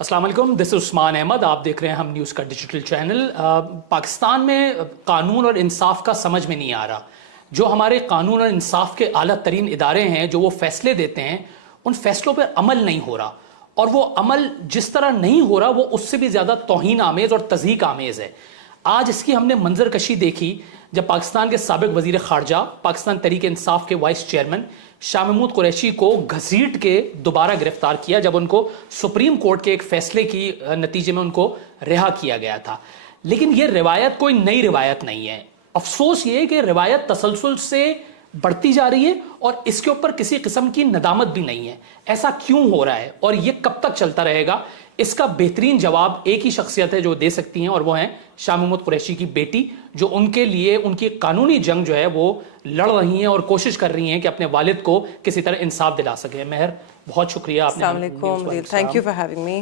السلام علیکم، دس عثمان احمد. آپ دیکھ رہے ہیں ہم نیوز کا ڈیجیٹل چینل. پاکستان میں قانون اور انصاف کا سمجھ میں نہیں آ رہا. جو ہمارے قانون اور انصاف کے اعلیٰ ترین ادارے ہیں جو وہ فیصلے دیتے ہیں ان فیصلوں پہ عمل نہیں ہو رہا، اور وہ عمل جس طرح نہیں ہو رہا وہ اس سے بھی زیادہ توہین آمیز اور تضحیک آمیز ہے. آج اس کی ہم نے منظر کشی دیکھی جب پاکستان کے سابق وزیر خارجہ، پاکستان تحریک انصاف کے وائس چیئرمین شاہ محمود قریشی کو گھسیٹ کے دوبارہ گرفتار کیا جب ان کو سپریم کورٹ کے ایک فیصلے کی نتیجے میں ان کو رہا کیا گیا تھا. لیکن یہ روایت کوئی نئی روایت نہیں ہے. افسوس یہ ہے کہ روایت تسلسل سے بڑھتی جا رہی ہے اور اس کے اوپر کسی قسم کی ندامت بھی نہیں ہے. ایسا کیوں ہو رہا ہے اور یہ کب تک چلتا رہے گا؟ اس کا بہترین جواب ایک ہی شخصیت ہے جو دے سکتی ہیں، اور وہ ہیں شاہ محمود قریشی کی بیٹی، جو ان کے لیے ان کی قانونی جنگ جو ہے وہ لڑ رہی ہیں اور کوشش کر رہی ہیں کہ اپنے والد کو کسی طرح انصاف دلا سکیں. مہر، بہت شکریہ آپ نے. السلام علیکم، thank you for having me.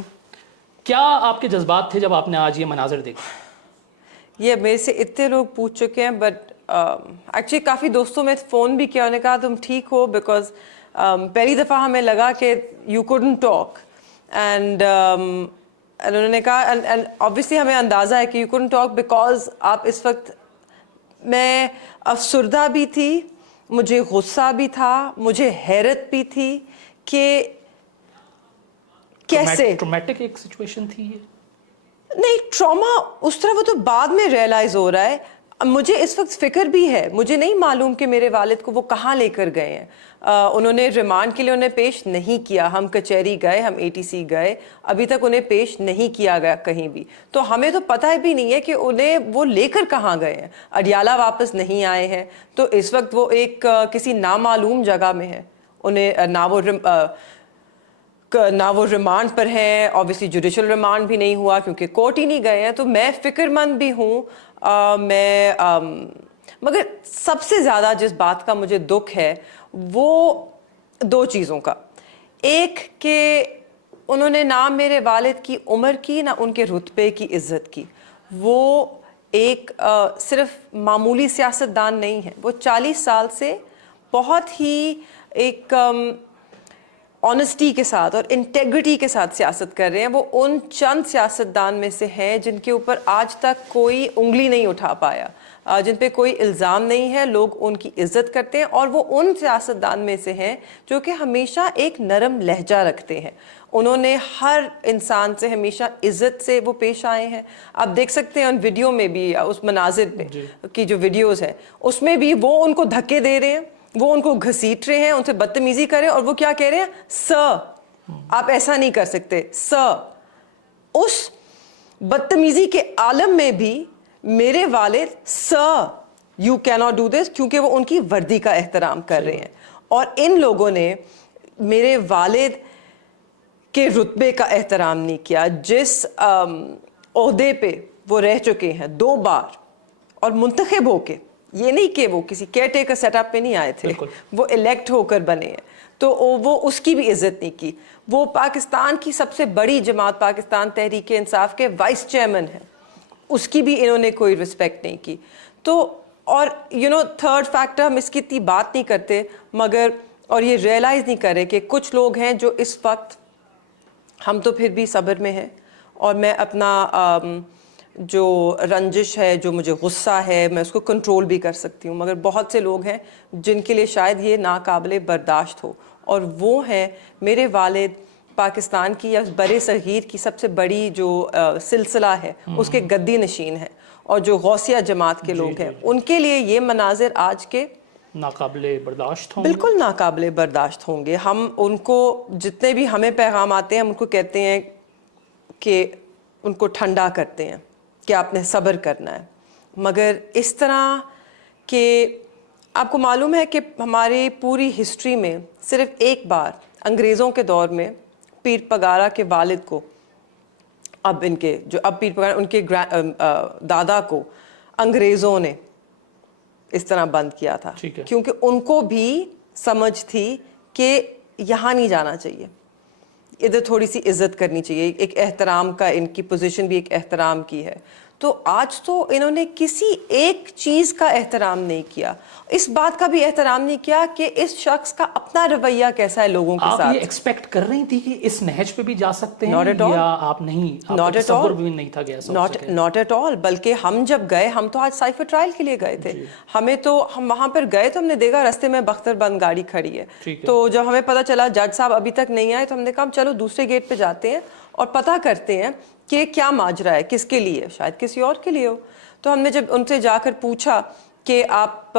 کیا آپ کے جذبات تھے جب آپ نے آج یہ مناظر دیکھا؟ یہ میرے سے اتنے لوگ پوچھ چکے ہیں، بٹ ایکچولی کافی دوستوں میں فون بھی کیا، انہوں نے کہا تم ٹھیک ہو، بیکاز پہلی دفعہ ہمیں لگا کہ یو کوڈنٹ ٹاک، اینڈ انہوں نے کہا اینڈ obviously ہمیں اندازہ ہے کہ یو کوڈنٹ ٹاک بیکاز آپ اس وقت، میں افسردہ بھی تھی، مجھے غصہ بھی تھا، مجھے حیرت بھی تھی کہ کیسے ٹرومیٹک ایک سچویشن تھی یہ. نہیں، ٹراما اس طرح وہ تو بعد میں ریئلائز ہو رہا ہے. مجھے اس وقت فکر بھی ہے، مجھے نہیں معلوم کہ میرے والد کو وہ کہاں لے کر گئے ہیں. انہوں نے ریمانڈ کے لیے انہیں پیش نہیں کیا. ہم کچہری گئے، ہم ATC گئے، ابھی تک انہیں پیش نہیں کیا گیا کہیں بھی. تو ہمیں تو پتہ بھی نہیں ہے کہ انہیں وہ لے کر کہاں گئے ہیں. اڈیالہ واپس نہیں آئے ہیں، تو اس وقت وہ ایک کسی نامعلوم جگہ میں ہے. انہیں نہ وہ ریمانڈ پر ہیں، obviously جوڈیشل ریمانڈ بھی نہیں ہوا کیونکہ کورٹ ہی نہیں گئے ہیں. تو میں فکر مند بھی ہوں. مگر سب سے زیادہ جس بات کا مجھے دکھ ہے وہ دو چیزوں کا. ایک کہ انہوں نے نہ میرے والد کی عمر کی، نہ ان کے رتبے کی عزت کی. وہ ایک صرف معمولی سیاستدان نہیں ہے، وہ 40 سال سے بہت ہی ایک آنیسٹی کے ساتھ اور انٹیگریٹی کے ساتھ سیاست کر رہے ہیں. وہ ان چند سیاستدان میں سے ہیں جن کے اوپر آج تک کوئی انگلی نہیں اٹھا پایا، جن پہ کوئی الزام نہیں ہے. لوگ ان کی عزت کرتے ہیں، اور وہ ان سیاستدان میں سے ہیں جو کہ ہمیشہ ایک نرم لہجہ رکھتے ہیں. انہوں نے ہر انسان سے ہمیشہ عزت سے وہ پیش آئے ہیں. آپ دیکھ سکتے ہیں ان ویڈیو میں بھی، اس مناظر پہ کی جو ویڈیوز ہیں اس میں بھی وہ ان کو دھکے دے رہے ہیں، وہ ان کو گھسیٹ رہے ہیں، ان سے بدتمیزی کر رہے ہیں. اور وہ کیا کہہ رہے ہیں؟ سر آپ ایسا نہیں کر سکتے. سر اس بدتمیزی کے عالم میں بھی میرے والد سر یو کی ناٹ ڈو دس، کیونکہ وہ ان کی وردی کا احترام کر رہے ہیں. اور ان لوگوں نے میرے والد کے رتبے کا احترام نہیں کیا. جس عہدے پہ وہ رہ چکے ہیں 2 بار اور منتخب ہو کے، یہ نہیں کہ وہ کسی کیئر ٹیکر سیٹ اپ پہ نہیں آئے تھے، وہ الیکٹ ہو کر بنے ہیں، تو وہ اس کی بھی عزت نہیں کی. وہ پاکستان کی سب سے بڑی جماعت پاکستان تحریک انصاف کے وائس چیئرمین ہیں، اس کی بھی انہوں نے کوئی رسپیکٹ نہیں کی. تو اور تھرڈ فیکٹر، ہم اس کی اتنی بات نہیں کرتے مگر اور یہ ریئلائز نہیں کرے کہ کچھ لوگ ہیں جو اس وقت، ہم تو پھر بھی صبر میں ہیں، اور میں اپنا جو رنجش ہے، جو مجھے غصہ ہے، میں اس کو کنٹرول بھی کر سکتی ہوں. مگر بہت سے لوگ ہیں جن کے لیے شاید یہ ناقابل برداشت ہو، اور وہ ہیں میرے والد، پاکستان کی یا بر صغیر کی سب سے بڑی جو سلسلہ ہے اس کے گدی نشین ہیں، اور جو غوثیہ جماعت کے لوگ ہیں. ان کے لیے یہ مناظر آج کے ناقابل برداشت ہوں گے، بالکل ناقابل برداشت ہوں گے. ہم ان کو جتنے بھی ہمیں پیغام آتے ہیں، ہم ان کو کہتے ہیں کہ ان کو ٹھنڈا کرتے ہیں کہ آپ نے صبر کرنا ہے. مگر اس طرح کہ آپ کو معلوم ہے کہ ہماری پوری ہسٹری میں صرف ایک بار انگریزوں کے دور میں پیر پگارا کے والد کو، اب پیر پگارا ان کے دادا کو انگریزوں نے اس طرح بند کیا تھا، کیونکہ ان کو بھی سمجھ تھی کہ یہاں نہیں جانا چاہیے، ادھر تھوڑی سی عزت کرنی چاہیے. ایک احترام کا، ان کی پوزیشن بھی ایک احترام کی ہے. تو آج تو انہوں نے کسی ایک چیز کا احترام نہیں کیا, اس بات کا بھی احترام نہیں کیا کہ اس شخص کا اپنا رویہ کیسا ہے لوگوں کے ساتھ. آپ یہ ایکسپیکٹ کر رہی تھی کہ اس نہج پہ بھی جا سکتے ہیں یا آپ نہیں, آپ کا تصور بھی نہیں تھا کہ ایسا ہو سکے؟ Not at all. بلکہ ہم جب گئے, ہم تو آج سائفر ٹرائل کے لیے گئے تھے, ہمیں تو ہم وہاں پر گئے تو ہم نے دیکھا رستے میں بختر بند گاڑی کھڑی ہے, تو جب ہمیں پتہ چلا جج صاحب ابھی تک نہیں آئے تو ہم نے کہا چلو دوسرے گیٹ پہ جاتے ہیں اور پتہ کرتے ہیں کہ کیا ماجرا ہے, کس کے لیے, شاید کسی اور کے لیے ہو. تو ہم نے جب ان سے جا کر پوچھا کہ آپ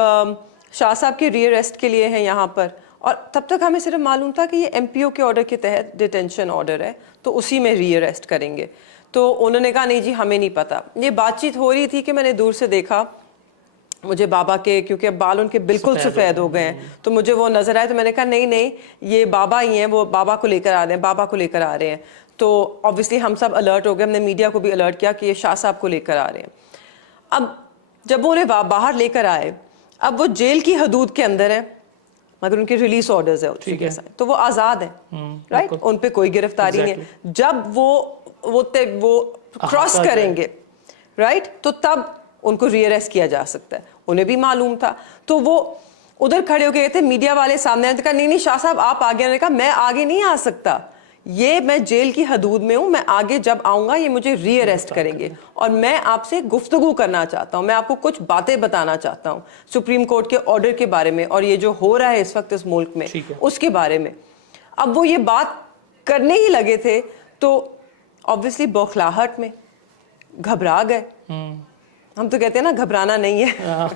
شاہ صاحب کے ری اریسٹ کے لیے ہیں یہاں پر, اور تب تک ہمیں صرف معلوم تھا کہ یہ ایم پی او کے آرڈر کے تحت ڈیٹینشن آرڈر ہے تو اسی میں ری اریسٹ کریں گے. تو انہوں نے کہا نہیں جی ہمیں نہیں پتا. یہ بات چیت ہو رہی تھی کہ میں نے دور سے دیکھا, مجھے بابا کے, کیونکہ اب بال ان کے بالکل سفید ہو گئے ہیں, تو مجھے وہ نظر آئے, تو میں نے کہا نہیں نہیں یہ بابا ہی ہیں, وہ بابا کو لے کر آ رہے ہیں, بابا کو لے کر آ رہے ہیں. تو آبویسلی ہم سب الرٹ ہو گئے, ہم نے میڈیا کو بھی الرٹ کیا کہ یہ شاہ صاحب کو لے کر آ رہے ہیں. اب جب وہ انہیں باہر لے کر آئے, اب وہ جیل کی حدود کے اندر ہیں مگر ان کے ریلیز آرڈرز ہیں, تو وہ آزاد ہیں, رائٹ, ان پہ کوئی گرفتاری نہیں ہے. جب وہ کراس کریں گے, رائٹ, تو تب ان کو ری اریسٹ کیا جا سکتا ہے. انہیں بھی معلوم تھا, تو وہ ادھر کھڑے ہو کے کہتے میڈیا والے سامنے آئے, کہا نہیں نہیں شاہ صاحب آپ آگے. انہوں نے کہا میں آگے نہیں آ سکتا, یہ میں جیل کی حدود میں ہوں, میں آگے جب آؤں گا یہ مجھے ری اریسٹ کریں گے, اور میں آپ سے گفتگو کرنا چاہتا ہوں, میں آپ کو کچھ باتیں بتانا چاہتا ہوں سپریم کورٹ کے آرڈر کے بارے میں اور یہ جو ہو رہا ہے اس وقت اس ملک میں اس کے بارے میں. اب وہ یہ بات کرنے ہی لگے تھے تو obviously بوکھلاہٹ میں گھبرا گئے. ہم تو کہتے ہیں نا گھبرانا نہیں ہے,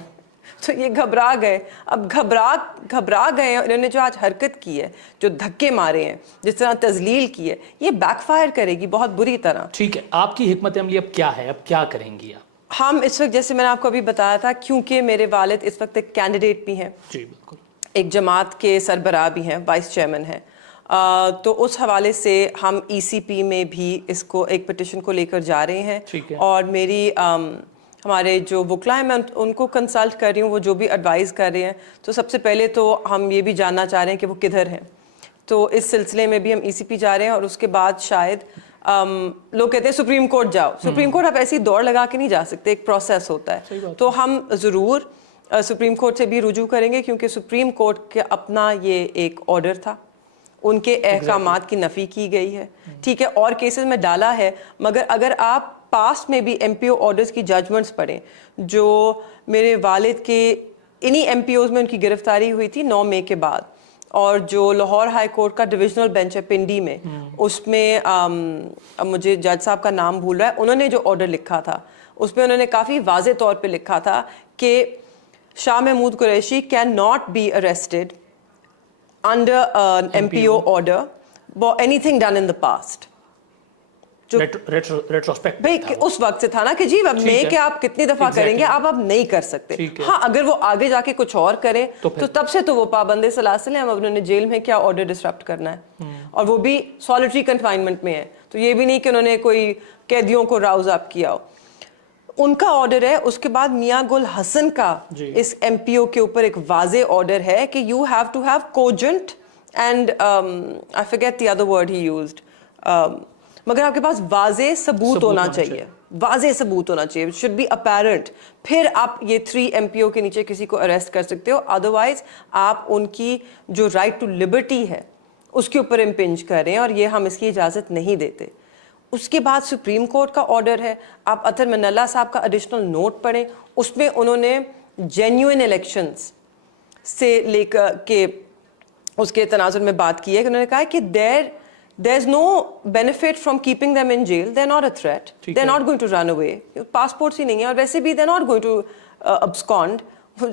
تو یہ گھبرا گئے. اب گھبرا گئے, انہوں نے جو آج حرکت کی ہے, جو دھکے مارے ہیں, جس طرح تذلیل کی ہے, یہ بیک فائر کرے گی بہت بری طرح. ٹھیک ہے, آپ کی حکمت عملی اب کیا ہے, اب کیا کریں گی آپ؟ ہم اس وقت, جیسے میں نے آپ کو ابھی بتایا تھا, کیونکہ میرے والد اس وقت ایک کینڈیڈیٹ بھی ہیں, جی بالکل, ایک جماعت کے سربراہ بھی ہیں, وائس چیئرمین ہیں, تو اس حوالے سے ہم ای سی پی میں بھی اس کو ایک پٹیشن کو لے کر جا رہے ہیں. اور میری ہمارے جو وکلا ہیں میں ان کو کنسلٹ کر رہی ہوں, وہ جو بھی ایڈوائز کر رہے ہیں. تو سب سے پہلے تو ہم یہ بھی جاننا چاہ رہے ہیں کہ وہ کدھر ہیں, تو اس سلسلے میں بھی ہم ای سی پی جا رہے ہیں. اور اس کے بعد شاید لوگ کہتے ہیں سپریم کورٹ جاؤ, سپریم کورٹ آپ ایسی دوڑ لگا کے نہیں جا سکتے, ایک پروسیس ہوتا ہے. تو ہم ضرور سپریم کورٹ سے بھی رجوع کریں گے, کیونکہ سپریم کورٹ کے اپنا یہ ایک آرڈر تھا, ان کے احکامات کی نفی کی گئی ہے. ٹھیک ہے, اور کیسز میں ڈالا ہے, مگر اگر آپ پاسٹ میں بھی ایم پی او آرڈرز کی ججمنٹس پڑھیں, جو میرے والد کے انہی ایم پی اوز میں ان کی گرفتاری ہوئی تھی 9 مئی کے بعد, اور جو لاہور ہائی کورٹ کا ڈویژنل بینچ ہے پنڈی میں, اس میں اب مجھے جج صاحب کا نام بھول رہا ہے, انہوں نے جو آرڈر لکھا تھا اس میں انہوں نے کافی واضح طور پہ لکھا تھا کہ Shah Mahmood Qureshi can not be arrested under an MPO order for anything done in the past. بھائی اس وقت سے تھا نا کہ جی اب میں کہ آپ کتنی دفعہ کریں گے, آپ اب نہیں کر سکتے. ہاں اگر وہ آگے جا کے کچھ اور کریں تو تب سے تو وہ پابند سلاسل ہیں, اب انہوں نے جیل میں کیا آرڈر ڈسرپٹ کرنا ہے, اور وہ بھی سالٹری کنفائنمنٹ میں ہے. تو یہ بھی نہیں کہ انہوں نے کوئی قیدیوں کو راؤز اپ کیا ہو, ان کا آرڈر ہے. اس کے بعد میاں گل حسن کا اس ایم پی او کے اوپر ایک واضح آرڈر ہے کہ you have to have cogent and I forget the other word he used, مگر آپ کے پاس واضح ثبوت ہونا چاہیے, واضح ثبوت ہونا چاہیے, شوڈ بی اپیرنٹ, پھر آپ یہ 3 ایم پی او کے نیچے کسی کو اریسٹ کر سکتے ہو. ادروائز آپ ان کی جو رائٹ ٹو لبرٹی ہے اس کے اوپر امپنج کر رہے ہیں, اور یہ ہم اس کی اجازت نہیں دیتے. اس کے بعد سپریم کورٹ کا آرڈر ہے, آپ اطہر من اللہ صاحب کا ایڈیشنل نوٹ پڑھیں, اس میں انہوں نے جینیوئن الیکشنز سے لے کر کے اس کے تناظر میں بات کی ہے, کہ انہوں نے کہا کہ there is no benefit from keeping them in jail, they're not a threat, they're not going to run away, passports ہی نہیں ہیں, اور ویسے بھی they're not going to abscond.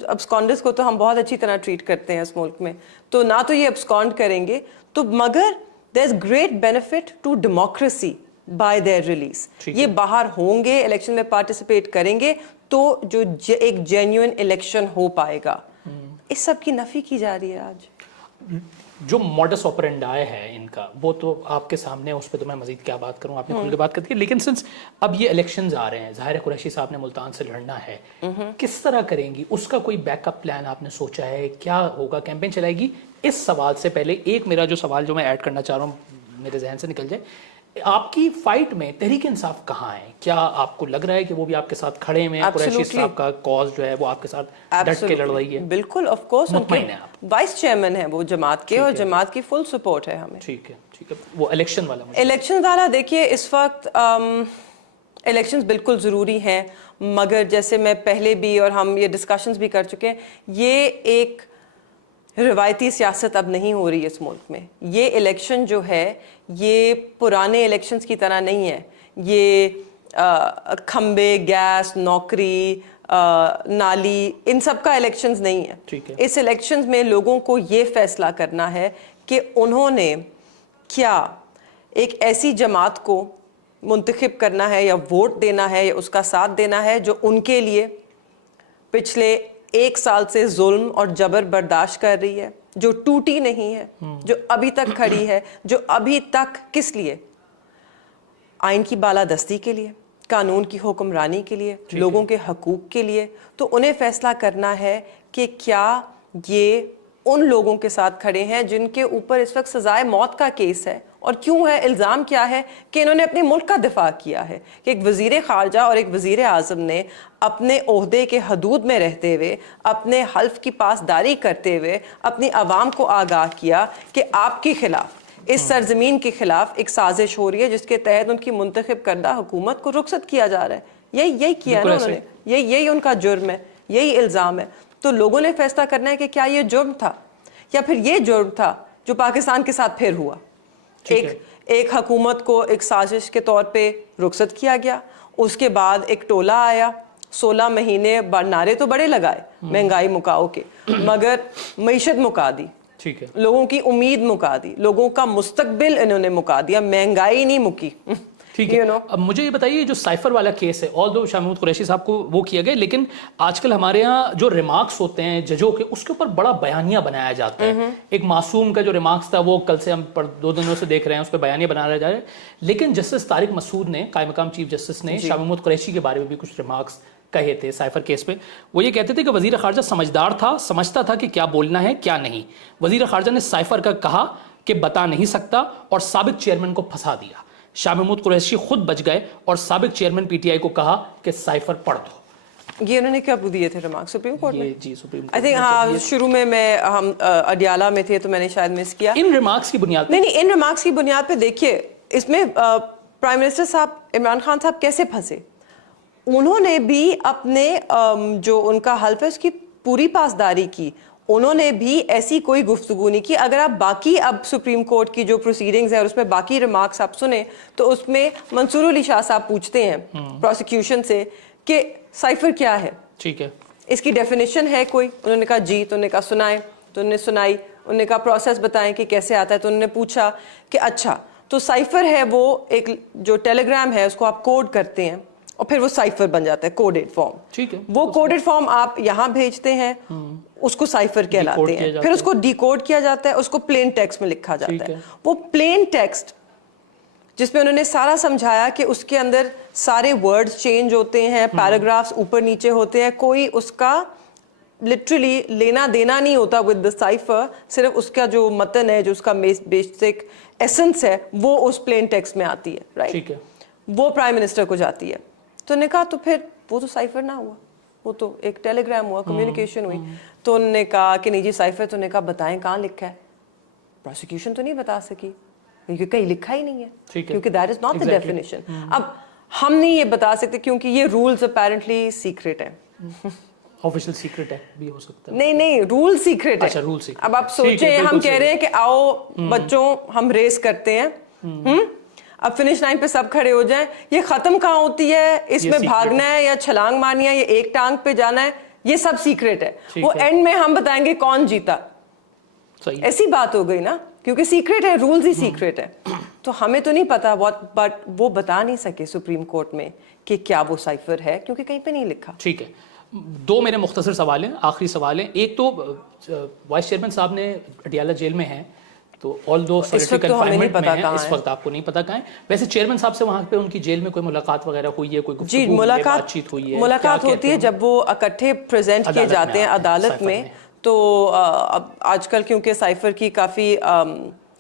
absconders کو تو ہم بہت اچھی طرح ٹریٹ کرتے ہیں اس ملک میں, تو نہ تو یہ abscond کریں گے, تو مگر there's great benefit to democracy by their release. یہ باہر ہوں گے, الیکشن میں پارٹیسپیٹ کریں گے, تو جو ایک جینیوئن الیکشن ہو پائے گا. اس سب کی نفی کی جا رہی ہے آج. جو موڈس آپرینڈائی ہے ان کا, وہ تو آپ کے سامنے, اس پہ تو میں مزید کیا بات کروں, آپ نے کھل کے بات کر دی. لیکن سنس اب یہ الیکشنز آ رہے ہیں, ظاہر ہے قریشی صاحب نے ملتان سے لڑنا ہے, کس طرح کریں گی, اس کا کوئی بیک اپ پلان آپ نے سوچا ہے, کیا ہوگا, کیمپین چلائے گی؟ اس سوال سے پہلے ایک میرا جو سوال جو میں ایڈ کرنا چاہ رہا ہوں, میرے ذہن سے نکل جائے, آپ کی فائٹ میں تحریک انصاف کہاں ہے؟ کیا آپ کو لگ رہا ہے کہ وہ بھی آپ کے ساتھ کھڑے ہیں؟ قریشی صاحب کا کاز جو ہے وہ آپ کے ساتھ ڈٹ کے لڑ رہی ہے؟ بالکل، آف کورس، ان کے وائس چیئرمن ہیں وہ جماعت کے، اور جماعت کی فل سپورٹ ہے ہمیں. ٹھیک ہے. وہ الیکشن والا دیکھیے اس وقت الیکشنز بالکل ضروری ہیں، مگر جیسے میں پہلے بھی اور ہم یہ ڈسکشنز بھی کر چکے ہیں، یہ ایک روایتی سیاست اب نہیں ہو رہی ہے اس ملک میں. یہ الیکشن جو ہے یہ پرانے الیکشنز کی طرح نہیں ہے. یہ کھمبے، گیس، نوکری، نالی، ان سب کا الیکشنز نہیں ہے. اس الیکشنز میں لوگوں کو یہ فیصلہ کرنا ہے کہ انہوں نے کیا ایک ایسی جماعت کو منتخب کرنا ہے یا ووٹ دینا ہے یا اس کا ساتھ دینا ہے جو ان کے لیے پچھلے 1 سال سے ظلم اور جبر برداشت کر رہی ہے، جو ٹوٹی نہیں ہے، جو ابھی تک کھڑی ہے، جو ابھی تک کس لیے؟ آئین کی بالادستی کے لیے، قانون کی حکمرانی کے لیے، لوگوں کے حقوق کے لیے. تو انہیں فیصلہ کرنا ہے کہ کیا یہ ان لوگوں کے ساتھ کھڑے ہیں جن کے اوپر اس وقت سزائے موت کا کیس ہے. اور کیوں ہے؟ الزام کیا ہے؟ کہ انہوں نے اپنے ملک کا دفاع کیا ہے، کہ ایک وزیر خارجہ اور ایک وزیر اعظم نے اپنے عہدے کے حدود میں رہتے ہوئے، اپنے حلف کی پاسداری کرتے ہوئے اپنی عوام کو آگاہ کیا کہ آپ کے خلاف، اس سرزمین کے خلاف ایک سازش ہو رہی ہے جس کے تحت ان کی منتخب کردہ حکومت کو رخصت کیا جا رہا ہے. یہی کیا نا انہوں نے، یہی ان کا جرم ہے، یہی الزام ہے. تو لوگوں نے فیصلہ کرنا ہے کہ کیا یہ جرم تھا یا پھر یہ جرم تھا جو پاکستان کے ساتھ پھر ہوا. ایک حکومت کو ایک سازش کے طور پہ رخصت کیا گیا، اس کے بعد ایک ٹولہ آیا، 16 مہینے نعرے تو بڑے لگائے مہنگائی مکاؤ کے، مگر معیشت مکا دی، لوگوں کی امید مکا دی، لوگوں کا مستقبل انہوں نے مکا دیا، مہنگائی نہیں مکی. ٹھیک ہے. اب مجھے یہ بتائیے جو سائفر والا کیس ہے، آلدو شاہ محمود قریشی صاحب کو وہ کیا گیا، لیکن آج کل ہمارے ہاں جو ریمارکس ہوتے ہیں ججوں کے، اس کے اوپر بڑا بیانیہ بنایا جاتا ہے. ایک معصوم کا جو ریمارکس تھا وہ کل سے ہم 2 دنوں سے دیکھ رہے ہیں، اس پہ بیانیہ بنایا جا رہا ہے. لیکن جسٹس طارق مسعود نے، قائم مقام چیف جسٹس نے شاہ محمود قریشی کے بارے میں بھی کچھ ریمارکس کہے تھے سائفر کیس پہ. وہ یہ کہتے تھے کہ وزیر خارجہ سمجھدار تھا، سمجھتا تھا کہ کیا بولنا ہے کیا نہیں. وزیر خارجہ نے سائفر کا کہا کہ بتا نہیں سکتا اور سابق چیئرمین کو پھنسا دیا. شاہ محمود قریشی خود بچ گئے اور سابق چیئرمین پی ٹی آئی کو کہا کہ سائفر پڑھ دو. یہ انہوں نے کیا دیے تھے ریمارک سپریم کورٹ میں؟ جی سپریم آئی تھنک ہاں شروع میں ہم اڈیالہ میں تھے تو میں نے شاید مس کیا. ان ریمارکس کی بنیاد پہ نہیں، ان ریمارکس کی بنیاد پہ دیکھیے اس میں پرائم منسٹر صاحب عمران خان صاحب کیسے پھنسے. انہوں نے بھی اپنے جو ان کا حلف ہے اس کی پوری پاسداری کی. انہوں نے بھی ایسی کوئی گفتگو نہیں کی. اگر آپ باقی اب سپریم کورٹ کی جو پروسیڈنگز ہیں اور اس میں باقی ریمارکس آپ سنیں تو اس میں منصور علی شاہ صاحب پوچھتے ہیں پروسیکیوشن سے کہ سائفر کیا ہے. ٹھیک ہے. اس کی ڈیفینیشن ہے کوئی؟ انہوں نے کہا جی. تو انہوں نے کہا سنائیں. تو انہوں نے سنائی. انہوں نے کہا پروسیس بتائیں کہ کیسے آتا ہے. تو انہوں نے پوچھا کہ اچھا تو سائفر ہے وہ ایک جو ٹیلی گرام ہے اس کو آپ کوڈ کرتے ہیں اور پھر وہ سائفر بن جاتا ہے، کوڈڈ فارم. ٹھیک ہے. وہ کوڈڈ فارم آپ یہاں بھیجتے ہیں، اس کو سائفر کہلاتے ہیں. پھر اس کو ڈی کوڈ کیا جاتا ہے، اس کو پلین ٹیکسٹ میں لکھا جاتا ہے. وہ پلین ٹیکسٹ جس میں انہوں نے سارا سمجھایا کہ اس کے اندر سارے ورڈز چینج ہوتے ہیں، پیراگرافز اوپر نیچے ہوتے ہیں، کوئی اس کا لٹرلی لینا دینا نہیں ہوتا ود دا سائفر. صرف اس کا جو متن ہے، جو اس کا بیسک ایسنس ہے، وہ اس پلین ٹیکسٹ میں آتی ہے. رائٹ. وہ پرائم منسٹر کو جاتی ہے. تو نے کہا تو پھر وہ تو سائفر نہ ہوا، وہ تو ایک ٹیلی گرام ہوا، کمیونیکیشن ہوئی. تو انہوں نے کہا کہ نہیں جی سائفر. تو نے کہا بتائیں کہاں لکھا ہے. پروسیکیوشن تو نہیں بتا سکی کیونکہ کہیں لکھا ہی نہیں ہے، کیونکہ that is not the definition. اب ہم نہیں یہ بتا سکتے کیونکہ یہ رولز اپیرنٹلی سیکرٹ ہیں. آفیشیل سیکرٹ ہے بھی ہو سکتا ہے. نہیں رول سیکرٹ ہے. اب آپ سوچیں ہم کہہ رہے ہیں کہ آؤ بچوں ہم ریس کرتے ہیں، اب فنش لائن پہ سب کھڑے ہو جائیں. یہ ختم کہاں ہوتی ہے، اس میں بھاگنا ہے یا چھلانگ مارنی ہے یا ایک ٹانگ پہ جانا ہے، یہ سب سیکرٹ ہے. وہ اینڈ میں ہم بتائیں گے کون جیتا. ایسی بات ہو گئی نا، کیونکہ سیکرٹ ہے، رولز ہی سیکرٹ ہے. تو ہمیں تو نہیں پتا، بٹ وہ بتا نہیں سکے سپریم کورٹ میں کہ کیا وہ سائفر ہے کیونکہ کہیں پہ نہیں لکھا. ٹھیک ہے. 2 میرے مختصر سوال ہیں، آخری سوال ہیں. ایک تو وائس چیئرمین صاحب نے اڈیالہ جیل میں ہیں، تو آل دو سولیٹری کنفائنمنٹ میں ہیں، اس وقت آپ کو نہیں پتا کہاں ہیں. ویسے چیئرمین صاحب سے وہاں پہ ان کی جیل میں کوئی ملاقات وغیرہ ہوئی ہے، کوئی گفتگو ہوئی ہے، بات چیت ہوئی ہے؟ ملاقات ہوتی ہے جب وہ اکٹھے پریزنٹ کیے جاتے ہیں عدالت میں. تو اب آج کل کیونکہ سائفر کی کافی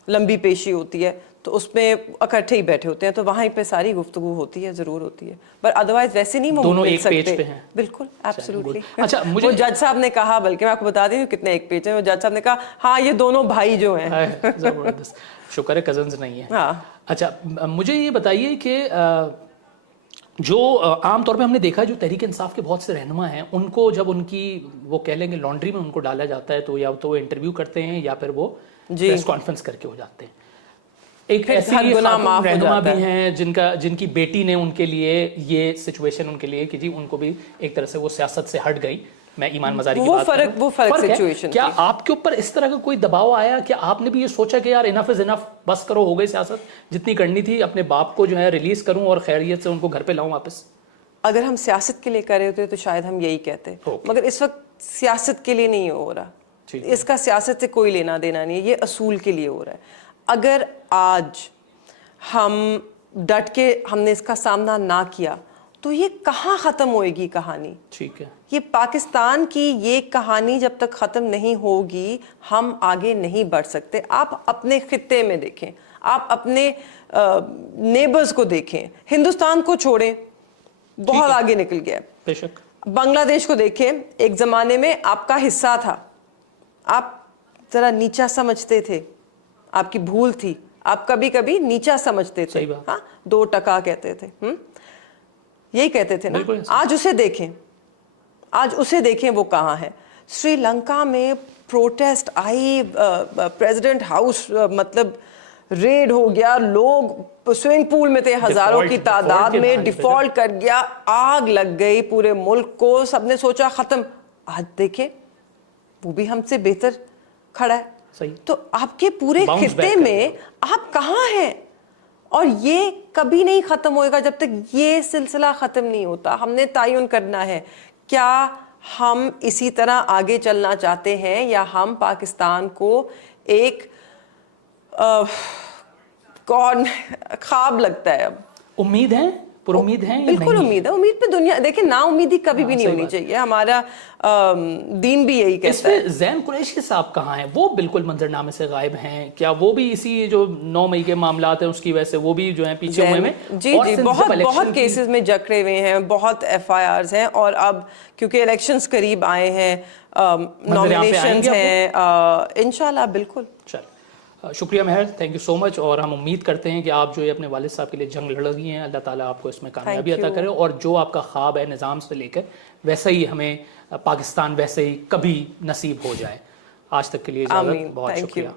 لمبی پیشی ہوتی ہے تو اس میں اکٹھے ہی بیٹھے ہوتے ہیں تو وہیں پہ ساری گفتگو ہوتی ہے, ضرور ہوتی ہے, پر ادروائز ویسے نہیں وہ دونوں مل ایک پیج سکتے. پہ ہیں. بالکل ایبسلیوٹلی. اچھا وہ جج صاحب نے کہا, بلکہ میں آپ کو بتا دوں کتنے ایک پیج ہیں, وہ جج صاحب نے کہا ہاں یہ دونوں بھائی جو ہیں. زبردست, شکر ہے کزنز نہیں ہیں. ہاں اچھا مجھے یہ بتائیے کہ جو عام طور پہ ہم نے دیکھا جو تحریک انصاف کے بہت سے رہنما ہیں, ان کو جب ان کی وہ کہہ لیں گے لانڈری میں ان کو ڈالا جاتا ہے تو یا تو وہ انٹرویو کرتے ہیں یا پھر وہ پریس کانفرنس کر کے ہو جاتے ہیں. ایک ایسی خاتون رہنما بھی ہیں جن کی بیٹی نے ان کے لیے یہ سچویشن ان کے لیے کہ جی ان کو بھی ایک طرح سے وہ سیاست سے ہٹ گئی. میں ایمان مزاری کی بات کر رہا ہوں. فرق سچویشن. کیا آپ کے اوپر اس طرح کا کوئی دباؤ آیا کہ آپ نے بھی یہ سوچا کہ یار انف از انف, بس کرو, ہو گئی سیاست جتنی کرنی تھی, اپنے باپ کو جو ہے ریلیز کروں اور خیریت سے ان کو گھر پہ لاؤں واپس؟ اگر ہم سیاست کے لیے کر رہے ہوتے تو شاید ہم یہی کہتے, مگر اس وقت سیاست کے لیے نہیں ہو رہا. اس کا سیاست سے کوئی لینا دینا نہیں ہے, یہ اصول کے لیے ہو رہا ہے. اگر آج ہم ڈٹ کے ہم نے اس کا سامنا نہ کیا تو یہ کہاں ختم ہوئے گی کہانی. ٹھیک ہے, یہ پاکستان کی یہ کہانی جب تک ختم نہیں ہوگی ہم آگے نہیں بڑھ سکتے. آپ اپنے خطے میں دیکھیں, آپ اپنے نیبرز کو دیکھیں, ہندوستان کو چھوڑیں بہت آگے نکل گیا. بے شک. بنگلہ دیش کو دیکھیں, ایک زمانے میں آپ کا حصہ تھا, آپ ذرا نیچا سمجھتے تھے, آپ کی بھول تھی, آپ کبھی کبھی نیچا سمجھتے تھے, ہاں 2% کہتے تھے, یہی کہتے تھے نا. آج اسے دیکھیں وہ کہاں ہے. سری لنکا میں پروٹیسٹ آئی, پریزیڈنٹ ہاؤس مطلب ریڈ ہو گیا, لوگ سوئمنگ پول میں تھے ہزاروں کی تعداد میں, ڈیفالٹ کر گیا, آگ لگ گئی پورے ملک کو, سب نے سوچا ختم. آج دیکھیں وہ بھی ہم سے بہتر کھڑا ہے. تو آپ کے پورے خطے میں آپ کہاں ہیں, اور یہ کبھی نہیں ختم ہوئے گا جب تک یہ سلسلہ ختم نہیں ہوتا. ہم نے تعین کرنا ہے کیا ہم اسی طرح آگے چلنا چاہتے ہیں یا ہم پاکستان کو ایک کون خواب لگتا ہے. اب امید ہے, پر امید ہیں, بالکل امید ہے. امید پہ دنیا دیکھیں, نا امیدی کبھی بھی نہیں ہونی چاہیے. ہمارا دین بھی یہی کہتا ہے. زین قریشی صاحب کہاں ہیں؟ وہ بالکل منظرنامے سے غائب ہیں. کیا وہ بھی اسی جو 9 مئی کے معاملات ہیں اس کی وجہ سے وہ بھی جو ہیں پیچھے ہوئے ہیں؟ جی بہت کیسز میں جکڑے ہوئے ہیں, بہت FIRs ہیں, اور اب کیونکہ الیکشنز قریب آئے ہیں, نامینیشنز ہیں, انشاءاللہ. بالکل. شکریہ مہر, تھینک یو سو مچ. اور ہم امید کرتے ہیں کہ آپ جو اپنے والد صاحب کے لیے جنگ لڑ رہی ہیں, اللہ تعالیٰ آپ کو اس میں کامیابی عطا کرے, اور جو آپ کا خواب ہے نظام سے لے کر ویسا ہی ہمیں پاکستان ویسے ہی کبھی نصیب ہو جائے. آج تک کے لیے اجازت, بہت شکریہ.